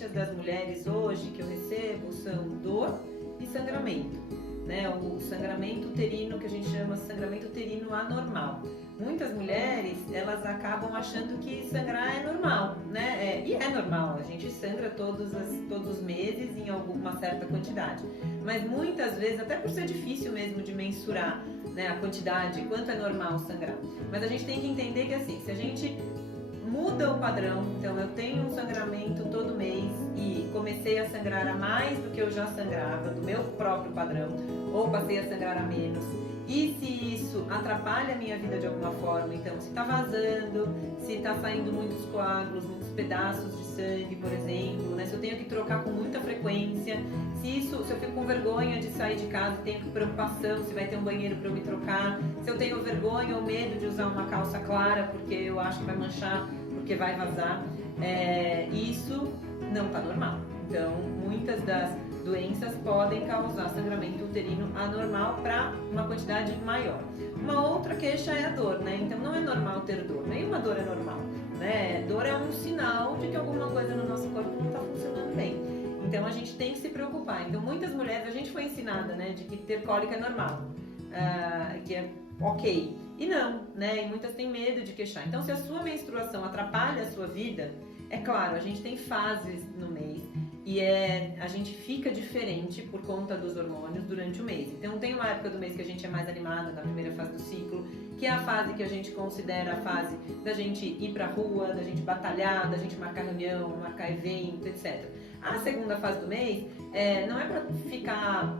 queixas das mulheres hoje que eu recebo são dor e sangramento, né? O sangramento uterino, que a gente chama de sangramento uterino anormal. Muitas mulheres, elas acabam achando que sangrar é normal, né? E é normal, a gente sangra todos os meses em alguma certa quantidade. Mas muitas vezes, até por ser difícil mesmo de mensurar, né, a quantidade, quanto é normal sangrar. Mas a gente tem que entender que assim, se a gente muda o padrão, então eu tenho um sangramento todo mês e comecei a sangrar a mais do que eu já sangrava, do meu próprio padrão, ou passei a sangrar a menos, e se isso atrapalha a minha vida de alguma forma, então se está vazando, se está saindo muitos coágulos, muitos pedaços de sangue, por exemplo, né? Se eu tenho que trocar com muita frequência, se eu fico com vergonha de sair de casa, tenho preocupação se vai ter um banheiro para eu me trocar, se eu tenho vergonha ou medo de usar uma calça clara porque eu acho que vai manchar, porque vai vazar, isso não está normal. Então, muitas das doenças podem causar sangramento uterino anormal para uma quantidade maior. Uma outra queixa é a dor, né? Então, não é normal ter dor, nenhuma dor é normal, né? Dor é um sinal de que alguma coisa no nosso corpo não está funcionando bem. Então, a gente tem que se preocupar. Então, muitas mulheres, a gente foi ensinada, né, de que ter cólica é normal, que é ok. E não, né? E muitas têm medo de queixar. Então, se a sua menstruação atrapalha a sua vida, é claro, a gente tem fases no mês e a gente fica diferente por conta dos hormônios durante o mês. Então, tem uma época do mês que a gente é mais animada, na primeira fase do ciclo, que é a fase que a gente considera a fase da gente ir pra rua, da gente batalhar, da gente marcar reunião, marcar evento, etc. A segunda fase do mês não é pra ficar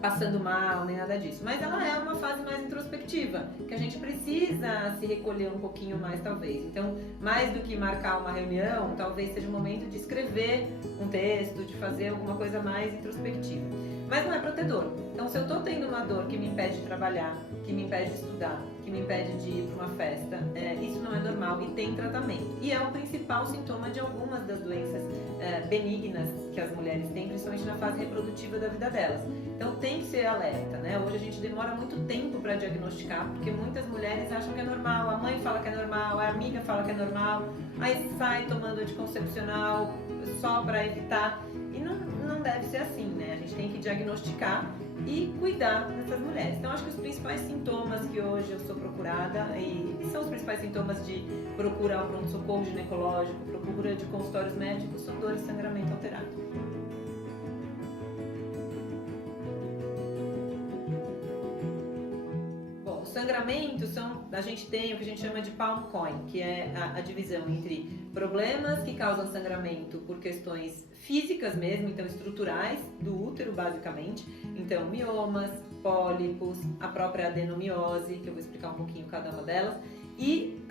passando mal, nem nada disso. Mas ela é uma fase mais introspectiva, que a gente precisa se recolher um pouquinho mais, talvez. Então, mais do que marcar uma reunião, talvez seja o momento de escrever um texto, de fazer alguma coisa mais introspectiva. Mas não é para ter dor. Então, se eu estou tendo uma dor que me impede de trabalhar, que me impede de estudar, que me impede de ir para uma festa, isso não é normal e tem tratamento. E é o principal sintoma de algumas das doenças benignas que as mulheres têm, principalmente na fase reprodutiva da vida delas. Então tem que ser alerta, né? Hoje a gente demora muito tempo para diagnosticar, porque muitas mulheres acham que é normal, a mãe fala que é normal, a amiga fala que é normal, aí sai tomando anticoncepcional só para evitar. E não deve ser assim, né? A gente tem que diagnosticar e cuidar dessas mulheres. Então acho que os principais sintomas que hoje eu sou procurada, e são os principais sintomas de procurar o pronto-socorro ginecológico, procura de consultórios médicos, são dor e sangramento alterado. Bom, os sangramentos a gente tem o que a gente chama de palm coin, que é a divisão entre problemas que causam sangramento por questões físicas mesmo, então estruturais do útero basicamente, então miomas, pólipos, a própria adenomiose, que eu vou explicar um pouquinho cada uma delas, e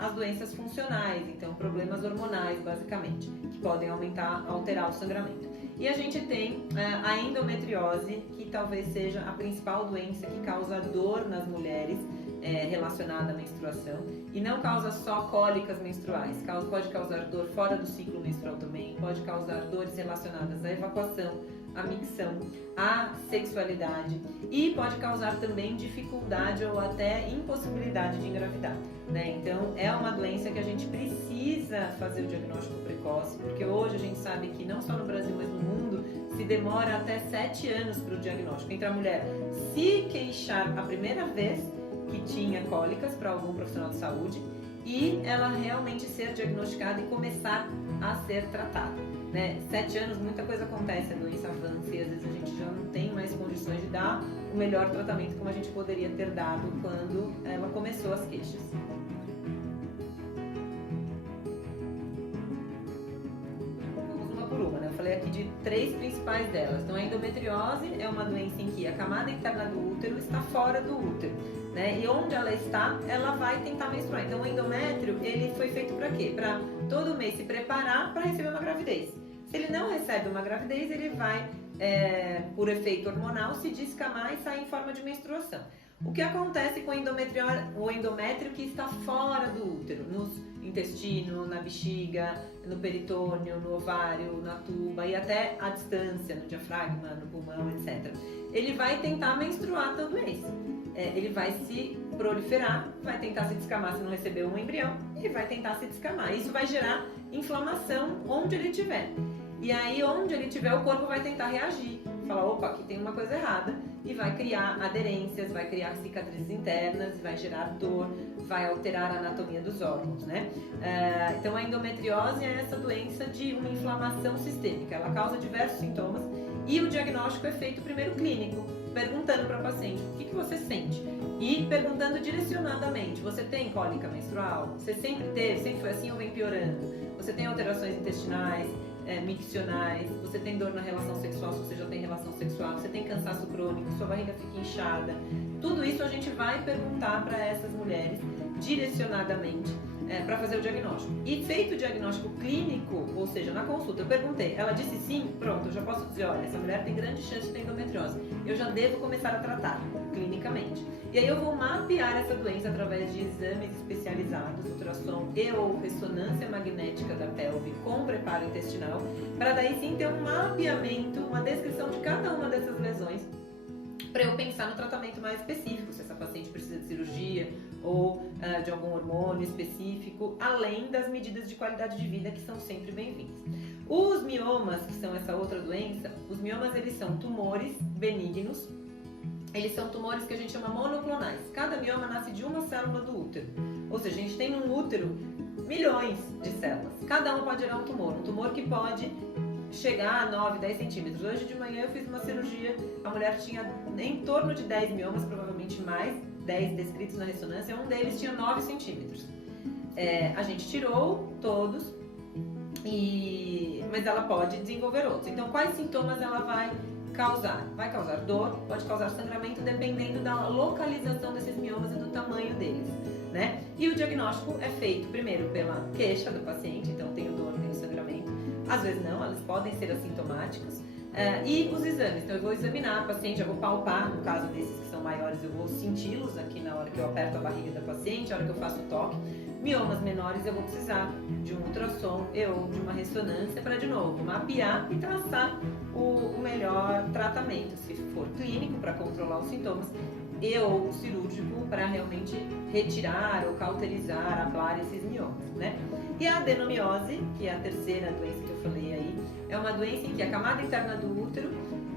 as doenças funcionais, então problemas hormonais basicamente, que podem alterar o sangramento. E a gente tem a endometriose, que talvez seja a principal doença que causa dor nas mulheres, relacionada à menstruação, e não causa só cólicas menstruais, pode causar dor fora do ciclo menstrual também, pode causar dores relacionadas à evacuação, à micção, à sexualidade, e pode causar também dificuldade ou até impossibilidade de engravidar, né? Então é uma doença que a gente precisa fazer o diagnóstico precoce, porque hoje a gente sabe que não só no Brasil, mas no mundo, se demora até 7 anos para o diagnóstico, entre a mulher se queixar a primeira vez que tinha cólicas para algum profissional de saúde e ela realmente ser diagnosticada e começar a ser tratada, né? 7 anos, muita coisa acontece, a doença avança e às vezes a gente já não tem mais condições de dar o melhor tratamento como a gente poderia ter dado quando ela começou as queixas. Vamos uma por uma, né? Eu falei aqui de 3 principais delas. Então a endometriose é uma doença em que a camada interna do útero está fora do útero, né? E onde ela está, ela vai tentar menstruar. Então o endométrio, ele foi feito para quê? Para todo mês se preparar para receber uma gravidez. Se ele não recebe uma gravidez, ele vai, por efeito hormonal, se descamar e sair em forma de menstruação. O que acontece com o endométrio que está fora do útero, no intestino, na bexiga, no peritônio, no ovário, na tuba e até à distância, no diafragma, no pulmão, etc. Ele vai tentar menstruar todo mês. Ele vai se proliferar, vai tentar se descamar se não recebeu um embrião e vai tentar se descamar. Isso vai gerar inflamação onde ele estiver. E aí, onde ele estiver, o corpo vai tentar reagir. Falar, opa, aqui tem uma coisa errada. E vai criar aderências, vai criar cicatrizes internas, vai gerar dor, vai alterar a anatomia dos órgãos, né? Então, a endometriose é essa doença de uma inflamação sistêmica. Ela causa diversos sintomas e o diagnóstico é feito primeiro clínico, perguntando para a paciente o que você sente. E perguntando direcionadamente, você tem cólica menstrual? Você sempre teve? Sempre foi assim ou vem piorando? Você tem alterações intestinais? Miccionais, você tem dor na relação sexual, se você já tem relação sexual, você tem cansaço crônico, sua barriga fica inchada. Tudo isso a gente vai perguntar para essas mulheres direcionadamente para fazer o diagnóstico. E feito o diagnóstico clínico, ou seja, na consulta, eu perguntei, ela disse sim, pronto, eu já posso dizer, olha, essa mulher tem grande chance de ter endometriose. Eu já devo começar a tratar clinicamente. E aí eu vou mapear essa doença através de exames especializados, ultrassom e ou ressonância magnética da pelve com preparo intestinal, para daí sim ter um mapeamento, uma descrição de cada uma dessas lesões, para eu pensar no tratamento mais específico, se essa paciente precisa de cirurgia ou de algum hormônio específico, além das medidas de qualidade de vida que são sempre bem-vindas. Os miomas, que são essa outra doença, os miomas eles são tumores benignos, eles são tumores que a gente chama monoclonais. Cada mioma nasce de uma célula do útero, ou seja, a gente tem no útero milhões de células, cada um pode gerar um tumor que pode chegar a 9, 10 centímetros. Hoje de manhã eu fiz uma cirurgia, a mulher tinha em torno de 10 miomas, provavelmente mais, 10 descritos na ressonância, um deles tinha 9 centímetros. A gente tirou todos, mas ela pode desenvolver outros. Então, quais sintomas ela vai causar? Vai causar dor, pode causar sangramento, dependendo da localização desses miomas e do tamanho deles, né? E o diagnóstico é feito primeiro pela queixa do paciente, então tenho dor, tenho sangramento. Às vezes não, elas podem ser assintomáticos. E os exames, então eu vou examinar a paciente, eu vou palpar, no caso desses que são maiores, eu vou senti-los aqui na hora que eu aperto a barriga da paciente, na hora que eu faço o toque. Miomas menores eu vou precisar de um ultrassom ou de uma ressonância para, de novo, mapear e traçar o melhor tratamento, se for clínico para controlar os sintomas ou cirúrgico para realmente retirar ou cauterizar, ablar esses miomas, né? E a adenomiose, que é a terceira doença que eu falei aí, é uma doença em que a camada interna do útero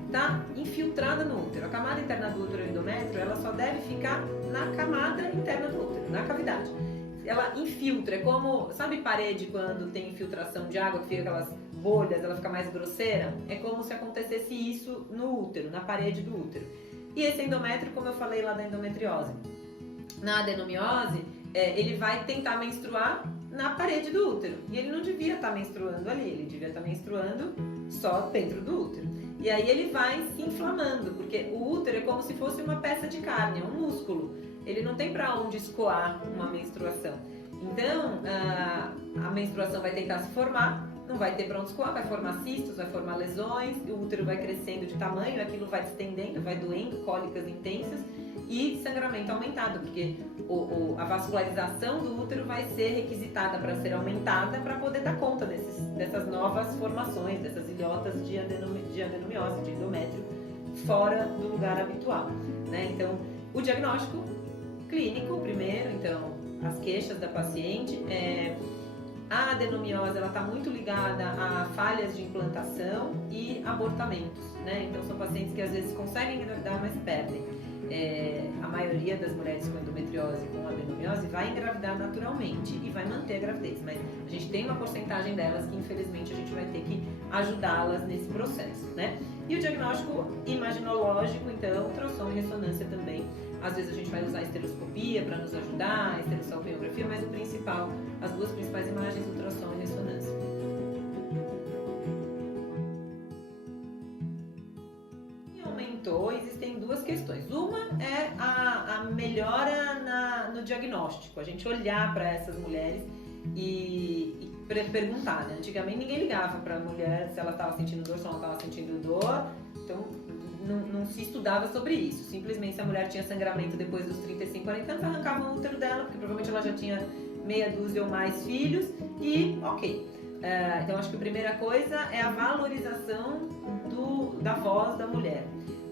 está infiltrada no útero. A camada interna do útero, o endométrio, ela só deve ficar na camada interna do útero, na cavidade. Ela infiltra, é como, sabe parede quando tem infiltração de água, que fica aquelas bolhas, ela fica mais grosseira? É como se acontecesse isso no útero, na parede do útero. E esse endométrio, como eu falei lá da endometriose, na adenomiose, ele vai tentar menstruar na parede do útero. E ele não devia estar menstruando ali, ele devia estar menstruando só dentro do útero. E aí ele vai se inflamando, porque o útero é como se fosse uma peça de carne, é um músculo. Ele não tem para onde escoar uma menstruação. Então, a menstruação vai tentar se formar, não vai ter para onde escoar, vai formar cistos, vai formar lesões, o útero vai crescendo de tamanho, aquilo vai se estendendo, vai doendo, cólicas intensas e sangramento aumentado, porque a vascularização do útero vai ser requisitada para ser aumentada para poder dar conta dessas novas formações, dessas ilhotas de adenomiose, de endométrio, fora do lugar habitual, né? Então, o diagnóstico clínico primeiro, então, as queixas da paciente, a adenomiose ela está muito ligada a falhas de implantação e abortamentos, né? Então são pacientes que às vezes conseguem engravidar, mas perdem. A maioria das mulheres com endometriose, com adenomiose, vai engravidar naturalmente e vai manter a gravidez, mas a gente tem uma porcentagem delas que infelizmente a gente vai ter que ajudá-las nesse processo, né? E o diagnóstico imaginológico, então, ultrassom e ressonância também. Às vezes a gente vai usar a esteroscopia para nos ajudar, a esterossalpingografia, mas o principal, as duas principais imagens, ultrassom e ressonância. E aumentou, existem duas questões. Uma é a melhora no diagnóstico, a gente olhar para essas mulheres e perguntar, né? Antigamente ninguém ligava para a mulher se ela estava sentindo dor, se ela não estava sentindo dor, então não se estudava sobre isso. Simplesmente se a mulher tinha sangramento depois dos 35, 40 anos, arrancavam o útero dela, porque provavelmente ela já tinha meia dúzia ou mais filhos e ok. Então acho que a primeira coisa é a valorização da voz da mulher.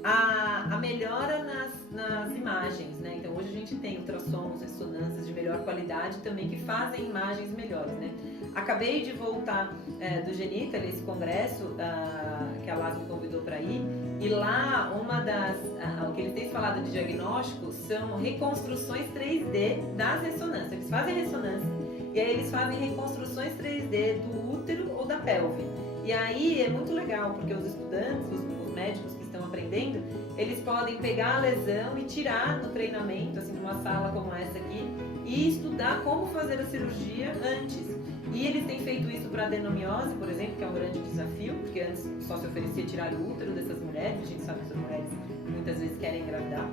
A melhora nas imagens, né? Então hoje a gente tem ultrassons, ressonâncias de melhor qualidade também, que fazem imagens melhores, né? Acabei de voltar do Genital, esse congresso que a Laz me convidou para ir, e lá o que eles têm falado de diagnóstico são reconstruções 3D das ressonâncias. Eles fazem ressonância e aí eles fazem reconstruções 3D do útero ou da pelve. E aí é muito legal, porque os estudantes, os médicos que estão aprendendo, eles podem pegar a lesão e tirar no treinamento, assim, numa sala como essa aqui, e estudar como fazer a cirurgia antes. E eles têm feito isso para adenomiose, por exemplo, que é um grande desafio, porque antes só se oferecia tirar o útero dessas mulheres, a gente sabe que essas mulheres muitas vezes querem engravidar.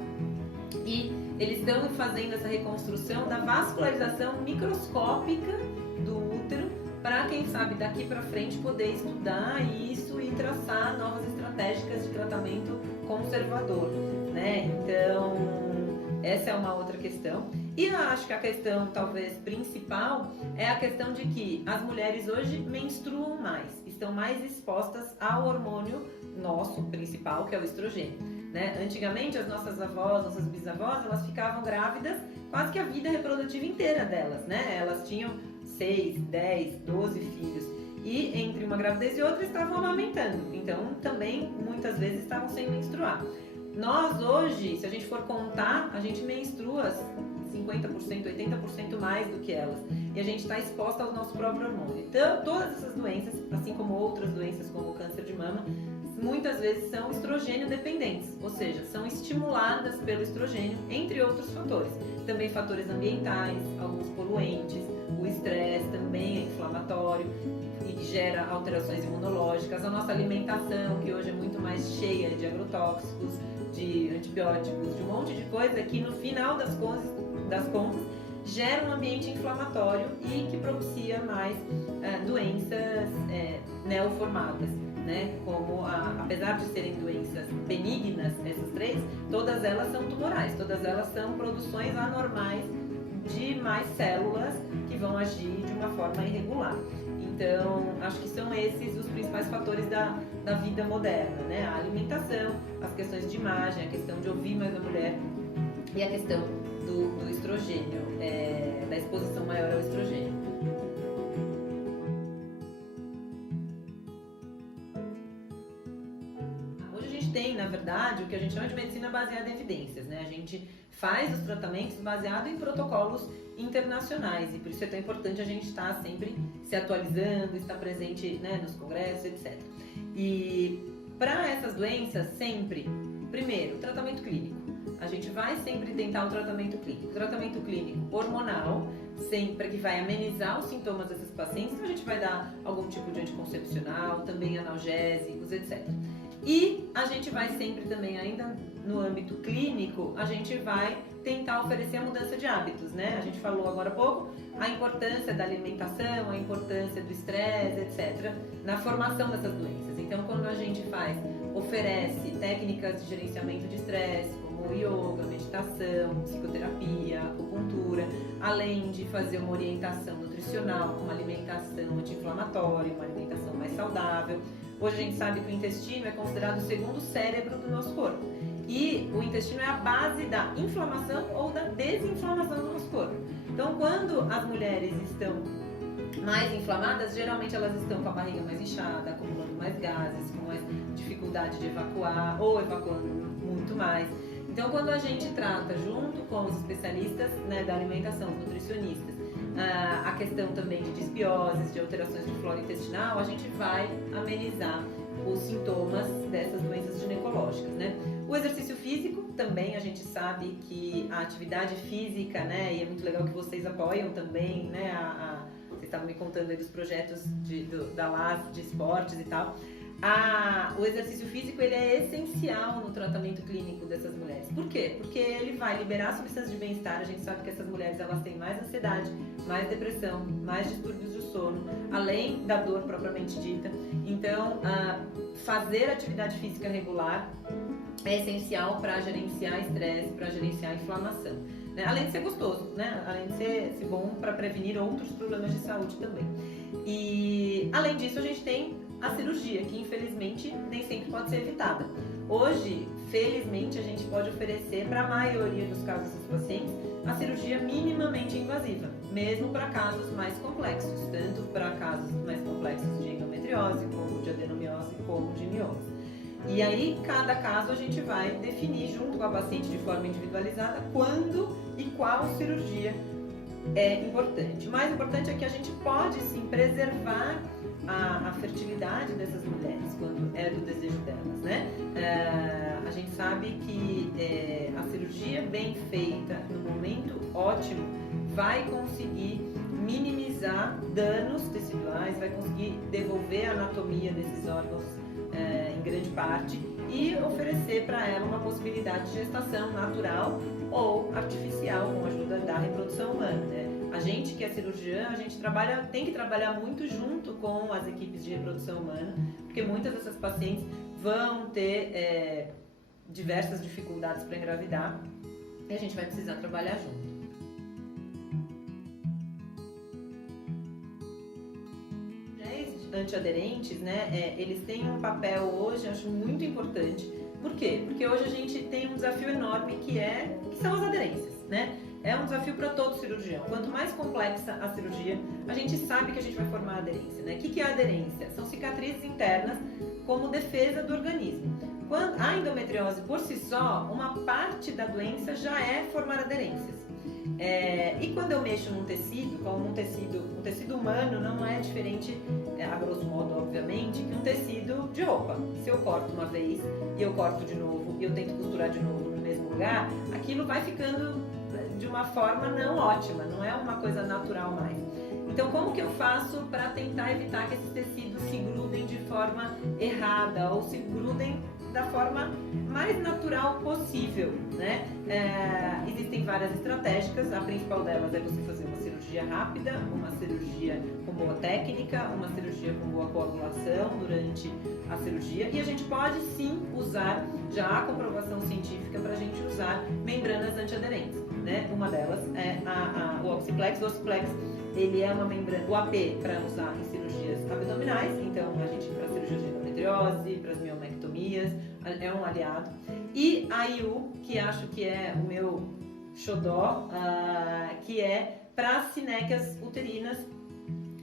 E eles estão fazendo essa reconstrução da vascularização microscópica do útero, para quem sabe daqui para frente poder estudar isso e traçar novas estratégias de tratamento conservador, né? Então, essa é uma outra questão. E eu acho que a questão talvez principal é a questão de que as mulheres hoje menstruam mais, estão mais expostas ao hormônio nosso principal, que é o estrogênio, né? Antigamente as nossas avós, nossas bisavós, elas ficavam grávidas quase que a vida reprodutiva inteira delas, né? Elas tinham 6, 10, 12 filhos e entre uma gravidez e outra estavam amamentando, então também muitas vezes estavam sem menstruar. Nós hoje, se a gente for contar, a gente menstrua 50%, 80% mais do que elas. E a gente está exposta ao nosso próprio hormônio. Então, todas essas doenças, assim como outras doenças como o câncer de mama, muitas vezes são estrogênio dependentes, ou seja, são estimuladas pelo estrogênio, entre outros fatores. Também fatores ambientais, alguns poluentes, o estresse também é inflamatório e gera alterações imunológicas. A nossa alimentação, que hoje é muito mais cheia de agrotóxicos, de antibióticos, de um monte de coisa que no final das contas gera um ambiente inflamatório e que propicia mais doenças neoformadas, né? Como apesar de serem doenças benignas, essas três, todas elas são tumorais, todas elas são produções anormais de mais células que vão agir de uma forma irregular. Então, acho que são esses os principais fatores da vida moderna, né? A alimentação, as questões de imagem, a questão de ouvir mais a mulher e a questão do estrogênio, da exposição maior ao estrogênio. Hoje a gente tem, na verdade, o que a gente chama de medicina baseada em evidências, né? A gente faz os tratamentos baseados em protocolos internacionais e por isso é tão importante a gente estar sempre se atualizando, estar presente, né, nos congressos, etc. E para essas doenças, sempre, primeiro, tratamento clínico. A gente vai sempre tentar o tratamento clínico. O tratamento clínico hormonal, sempre que vai amenizar os sintomas desses pacientes, então a gente vai dar algum tipo de anticoncepcional, também analgésicos, etc. E a gente vai sempre também, ainda no âmbito clínico, a gente vai tentar oferecer a mudança de hábitos, né? A gente falou agora há pouco a importância da alimentação, a importância do estresse, etc., na formação dessas doenças. Então, quando a gente oferece técnicas de gerenciamento de estresse, como yoga, meditação, psicoterapia, acupuntura, além de fazer uma orientação nutricional, uma alimentação anti-inflamatória, uma alimentação mais saudável. Hoje a gente sabe que o intestino é considerado o segundo cérebro do nosso corpo. E o intestino é a base da inflamação ou da desinflamação do nosso corpo. Então, quando as mulheres estão mais inflamadas, geralmente elas estão com a barriga mais inchada, acumulando mais gases, com mais dificuldade de evacuar ou evacuando muito mais. Então, quando a gente trata junto com os especialistas, né, da alimentação, os nutricionistas, a questão também de disbioses, de alterações de flora intestinal, a gente vai amenizar os sintomas dessas doenças ginecológicas, né? O exercício físico também, a gente sabe que a atividade física, né, e é muito legal que vocês apoiam também, né, vocês estavam me contando aí dos projetos da LAS, de esportes e tal. O exercício físico, ele é essencial no tratamento clínico dessas mulheres. Por quê? Porque ele vai liberar substâncias de bem-estar. A gente sabe que essas mulheres, elas têm mais ansiedade, mais depressão, mais distúrbios do sono, além da dor propriamente dita. Então, fazer atividade física regular é essencial para gerenciar estresse, para gerenciar inflamação, né? Além de ser gostoso, né? Além de ser bom para prevenir outros problemas de saúde também. E, além disso, a gente tem a cirurgia, que infelizmente nem sempre pode ser evitada. Hoje, felizmente a gente pode oferecer para a maioria dos casos dos pacientes a cirurgia minimamente invasiva, mesmo para casos mais complexos, tanto para casos mais complexos de endometriose, como de adenomiose, como de mioma. E aí, cada caso a gente vai definir junto com a paciente de forma individualizada quando e qual cirurgia é importante. O mais importante é que a gente pode sim preservar a fertilidade dessas mulheres quando é do desejo delas, né? A gente sabe que a cirurgia bem feita no momento ótimo vai conseguir minimizar danos teciduais, vai conseguir devolver a anatomia desses órgãos em grande parte e oferecer para ela uma possibilidade de gestação natural ou artificial com a ajuda da reprodução humana, né? A gente que é cirurgiã, a gente tem que trabalhar muito junto com as equipes de reprodução humana, porque muitas dessas pacientes vão ter diversas dificuldades para engravidar e a gente vai precisar trabalhar junto. Antiaderentes, né, eles têm um papel hoje, eu acho muito importante. Por quê? Porque hoje a gente tem um desafio enorme que são as aderências, né? É um desafio para todo cirurgião. Quanto mais complexa a cirurgia, a gente sabe que a gente vai formar aderência, né? O que é a aderência? São cicatrizes internas como defesa do organismo. Quando a endometriose por si só, uma parte da doença já é formar aderências. E quando eu mexo num tecido, como um tecido humano não é diferente, a grosso modo, obviamente, que um tecido de roupa. Se eu corto uma vez e eu corto de novo e eu tento costurar de novo no mesmo lugar, aquilo vai ficando de uma forma não ótima, não é uma coisa natural mais. Então, como que eu faço para tentar evitar que esses tecidos se grudem de forma errada ou se grudem da forma mais natural possível, né? Existem várias estratégias, a principal delas é você fazer uma cirurgia rápida, uma cirurgia com boa técnica, uma cirurgia com boa coagulação durante a cirurgia, e a gente pode sim usar, já há comprovação científica para a gente usar membranas antiaderentes, né? Uma delas é o Oxiplex. O Oxiplex, ele é uma membrana, o AP, para usar em cirurgias abdominais, então a gente para cirurgias de endometriose, para as miomectomias, é um aliado. E a IU, que acho que é o meu xodó, que é para sinéquias uterinas,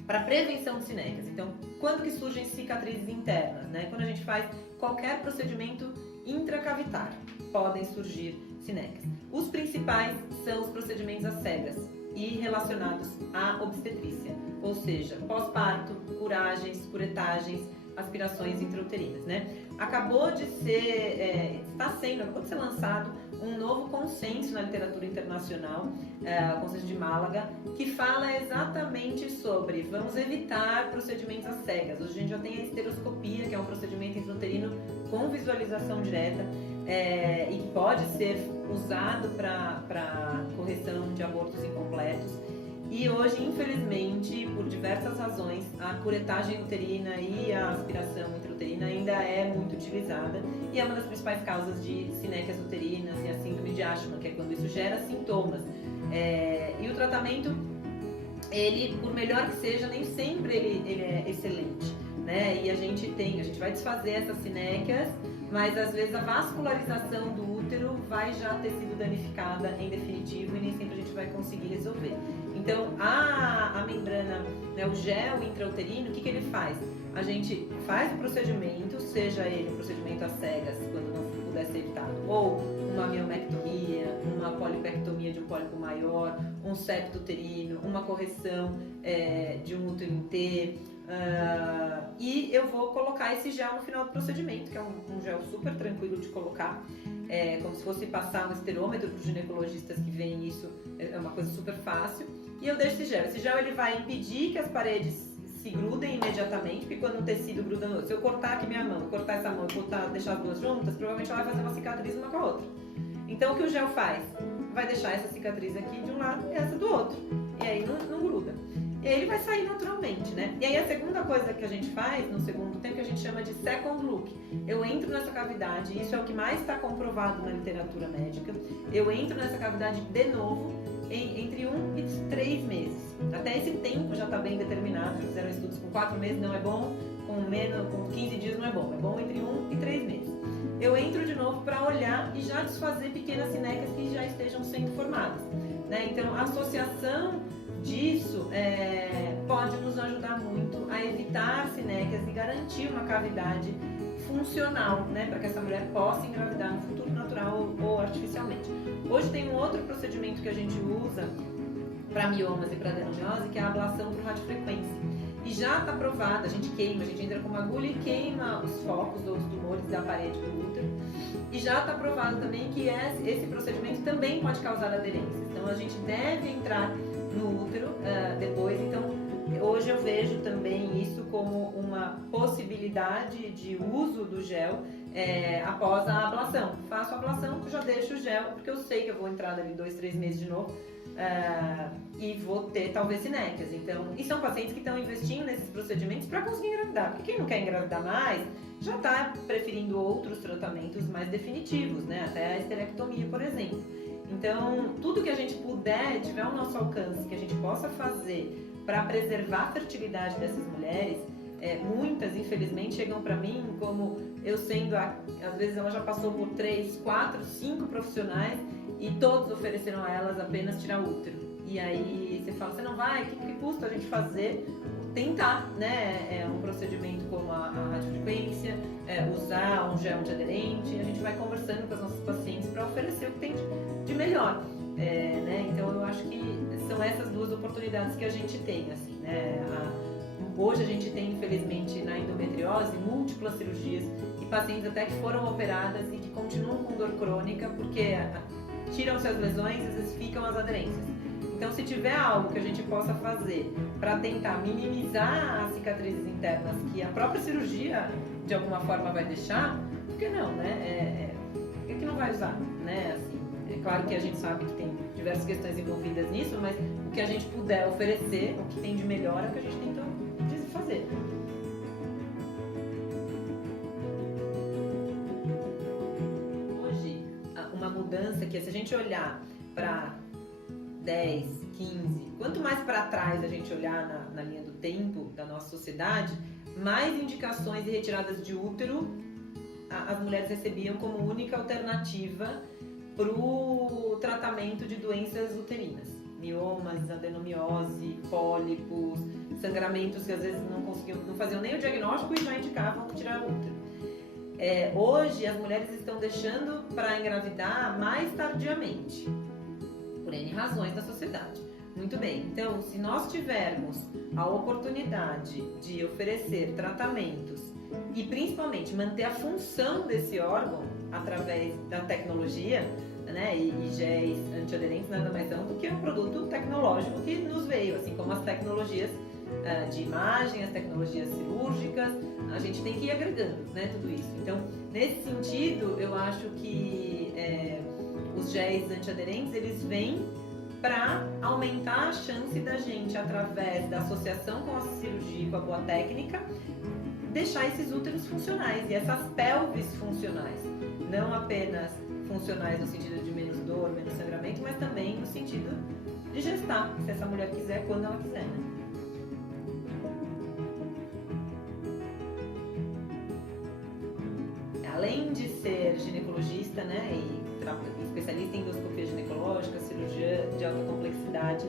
para prevenção de sinéquias. Então, quando que surgem cicatrizes internas, né? Quando a gente faz qualquer procedimento intracavitário, podem surgir sinéquias. Os principais são os procedimentos às cegas e relacionados à obstetrícia, ou seja, pós-parto, curagens, curetagens, aspirações intrauterinas, né? Acabou de ser lançado um novo consenso na literatura internacional, o Consenso de Málaga, que fala exatamente sobre vamos evitar procedimentos às cegas. Hoje a gente já tem a esteroscopia, que é um procedimento intrauterino com visualização direta e que pode ser usado para correção de abortos incompletos. E hoje, infelizmente, por diversas razões, a curetagem uterina e a aspiração intrauterina ainda é muito utilizada e é uma das principais causas de sinéquias uterinas e a síndrome de Ashman, que é quando isso gera sintomas. E o tratamento, ele, por melhor que seja, nem sempre ele é excelente, né? E a gente vai desfazer essas sinéquias, mas às vezes a vascularização do útero vai já ter sido danificada em definitivo e nem sempre a gente vai conseguir resolver. Então, a membrana, né, o gel intrauterino, o que ele faz? A gente faz o procedimento, seja ele um procedimento às cegas, quando não puder ser evitado, ou uma miomectomia, uma polipectomia de um pólipo maior, um septo uterino, uma correção de um útero em T, e eu vou colocar esse gel no final do procedimento, que é um gel super tranquilo de colocar, como se fosse passar um esterômetro para os ginecologistas que veem isso, é uma coisa super fácil. E eu deixo esse gel. Esse gel ele vai impedir que as paredes se grudem imediatamente, porque quando um tecido gruda no outro, se eu cortar aqui minha mão, cortar essa mão e deixar as duas juntas, provavelmente ela vai fazer uma cicatriz uma com a outra. Então o que o gel faz? Vai deixar essa cicatriz aqui de um lado e essa do outro. E aí não gruda. E aí ele vai sair naturalmente, né? E aí a segunda coisa que a gente faz no segundo tempo, que a gente chama de second look. Eu entro nessa cavidade, isso é o que mais está comprovado na literatura médica. Eu entro nessa cavidade de novo entre 1 e 3 meses. Até esse tempo já está bem determinado. Já fizeram estudos com 4 meses não é bom, com 15 dias não é bom. É bom entre 1 e 3 meses. eu entro de novo para olhar e já desfazer pequenas sinecas que já estejam sendo formadas, né? Então, a associação disso pode nos ajudar muito a evitar sinecas e garantir uma cavidade funcional, né, para que essa mulher possa engravidar no futuro natural ou artificialmente. Hoje tem um outro procedimento que a gente usa para miomas e para adenomiose, que é a ablação por radiofrequência. E já está provado, a gente entra com uma agulha e queima os focos ou os tumores da parede do útero. E já está provado também que esse procedimento também pode causar aderências. Então a gente deve entrar no útero depois. Então hoje eu vejo também isso como uma possibilidade de uso do gel após a ablação. Faço a ablação, já deixo o gel, porque eu sei que eu vou entrar dali 2, 3 meses de novo. E vou ter talvez sinecas. Então, e são pacientes que estão investindo nesses procedimentos para conseguir engravidar, porque quem não quer engravidar mais já está preferindo outros tratamentos mais definitivos, né? Até a esterectomia, por exemplo. Então, tudo que a gente puder, tiver ao nosso alcance, que a gente possa fazer para preservar a fertilidade dessas mulheres, muitas, infelizmente, chegam para mim como eu sendo, às vezes ela já passou por 3, 4, 5 profissionais e todos ofereceram a elas apenas tirar útero. E aí você fala, você não vai, o que custa a gente fazer? Tentar, né? Um procedimento como a radiofrequência, usar um gel antiaderente, a gente vai conversando com as nossas pacientes para oferecer o que tem de melhor. Né? Então eu acho que são essas duas oportunidades que a gente tem, assim, né? Hoje a gente tem, infelizmente, na endometriose, múltiplas cirurgias e pacientes até que foram operadas e que continuam com dor crônica porque tiram-se as lesões e às vezes ficam as aderências. Então, se tiver algo que a gente possa fazer para tentar minimizar as cicatrizes internas que a própria cirurgia de alguma forma vai deixar, por que não, né? Por que não vai usar, né? Assim, é claro que a gente sabe que tem diversas questões envolvidas nisso, mas o que a gente puder oferecer, o que tem de melhor é o que a gente tenta fazer. Hoje, uma mudança que se a gente olhar para 10, 15, quanto mais para trás a gente olhar na linha do tempo da nossa sociedade, mais indicações e retiradas de útero as mulheres recebiam como única alternativa para o tratamento de doenças uterinas. Miomas, adenomiose, pólipos, sangramentos que às vezes não faziam nem o diagnóstico e já indicavam tirar o útero. Hoje as mulheres estão deixando para engravidar mais tardiamente, por N razões da sociedade. Muito bem, então se nós tivermos a oportunidade de oferecer tratamentos e principalmente manter a função desse órgão através da tecnologia, né, e géis antiaderentes nada mais são do que um produto tecnológico que nos veio, assim como as tecnologias de imagem, as tecnologias cirúrgicas, a gente tem que ir agregando, né, tudo isso. Então, nesse sentido, eu acho que os géis antiaderentes, eles vêm para aumentar a chance da gente, através da associação com a cirurgia, com a boa técnica, deixar esses úteros funcionais e essas pelvis funcionais, não apenas funcionais no sentido de menos dor, menos sangramento, mas também no sentido de gestar, se essa mulher quiser, quando ela quiser, né? Além de ser ginecologista, né, e especialista em endoscopia ginecológica, cirurgia de alta complexidade,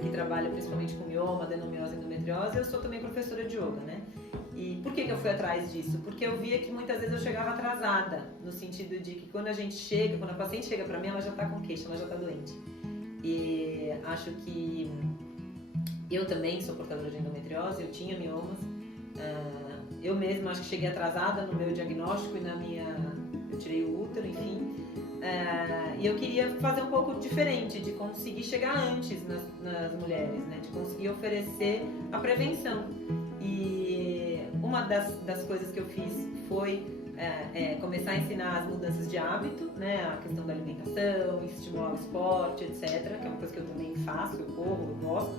que trabalha principalmente com mioma, adenomiose e endometriose, eu sou também professora de yoga, né? E por que eu fui atrás disso? Porque eu via que muitas vezes eu chegava atrasada, no sentido de que quando a paciente chega para mim, ela já está com queixa, ela já está doente. E acho que eu também sou portadora de endometriose, eu tinha miomas, eu mesma acho que cheguei atrasada no meu diagnóstico e eu tirei o útero, enfim. E eu queria fazer um pouco diferente, de conseguir chegar antes nas mulheres, né? De conseguir oferecer a prevenção. E uma das coisas que eu fiz foi começar a ensinar as mudanças de hábito, né? A questão da alimentação, estimular o esporte, etc. Que é uma coisa que eu também faço, eu corro, eu gosto.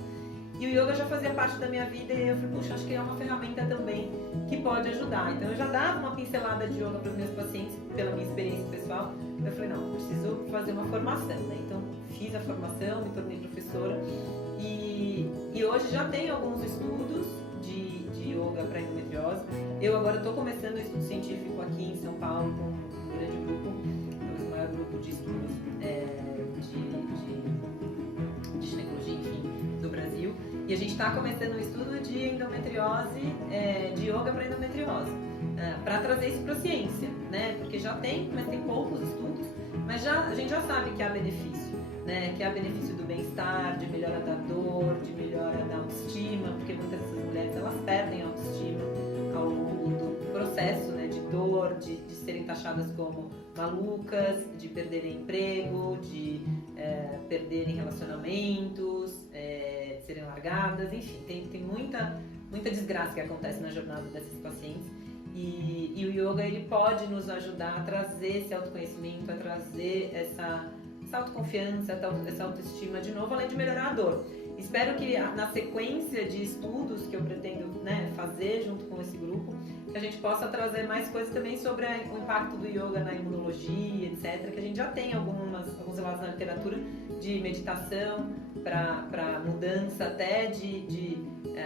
E o yoga já fazia parte da minha vida e eu falei, puxa, acho que é uma ferramenta também que pode ajudar. Então eu já dava uma pincelada de yoga para os meus pacientes, pela minha experiência pessoal. Eu falei, não, preciso fazer uma formação, né? Então fiz a formação, me tornei professora e hoje já tem alguns estudos de yoga para endometriose. Eu agora estou começando um estudo científico aqui em São Paulo com um grande grupo, talvez o maior grupo de estudos de ginecologia, enfim, do Brasil. E a gente está começando um estudo de endometriose, de yoga para endometriose, para trazer isso para a ciência, né? Porque já tem, mas tem poucos estudos, mas a gente já sabe que há benefício, né? Que há benefício do bem-estar, de melhora da dor, de melhora da autoestima, porque muitas dessas mulheres elas perdem a autoestima ao longo do processo, né? De dor, de serem taxadas como malucas, de perderem emprego, de perderem relacionamentos, de serem largadas, enfim, tem muita desgraça que acontece na jornada dessas pacientes. E o yoga ele pode nos ajudar a trazer esse autoconhecimento, a trazer essa autoconfiança, essa autoestima de novo, além de melhorar a dor. Espero que na sequência de estudos que eu pretendo, né, fazer junto com esse grupo, que a gente possa trazer mais coisas também sobre o impacto do yoga na imunologia, etc. Que a gente já tem alguns relatos na literatura de meditação para mudança até de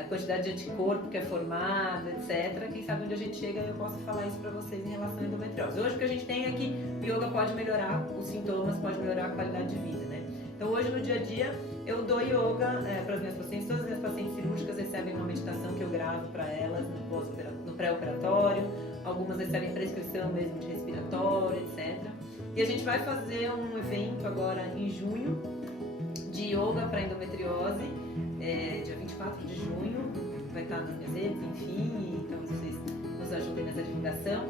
quantidade de anticorpo que é formada, etc. Quem sabe onde a gente chega eu posso falar isso para vocês em relação à endometriose. Hoje o que a gente tem é que o yoga pode melhorar os sintomas, pode melhorar a qualidade de vida, né? Então hoje no dia a dia eu dou yoga para as minhas pacientes, todas as minhas pacientes cirúrgicas recebem uma meditação que eu gravo para elas no pré-operatório, algumas recebem prescrição mesmo de respiratório, etc. E a gente vai fazer um evento agora em junho de yoga para endometriose, dia 24 de junho, vai estar nas minhas redes, enfim, então vocês nos ajudem nessa divulgação,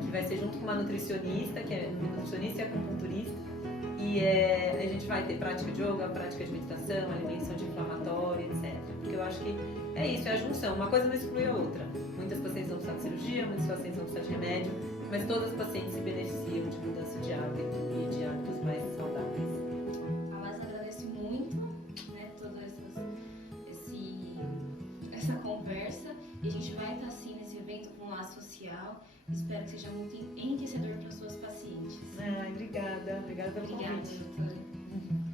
que vai ser junto com uma nutricionista, que é nutricionista e acupunturista. E a gente vai ter prática de yoga, prática de meditação, alimentação anti-inflamatória, etc. Porque eu acho que é isso, é a junção. Uma coisa não exclui a outra. Muitas pacientes vão precisar de cirurgia, muitas pacientes vão precisar de remédio, mas todas as pacientes se beneficiam de mudança de hábito e de hábitos mais saudáveis. A Mas agradece muito, né, toda essa conversa. E a gente vai estar assim nesse evento com um laço social. Espero que seja muito enriquecedor para as suas pacientes. Obrigada pelo convite. Obrigada, doutora.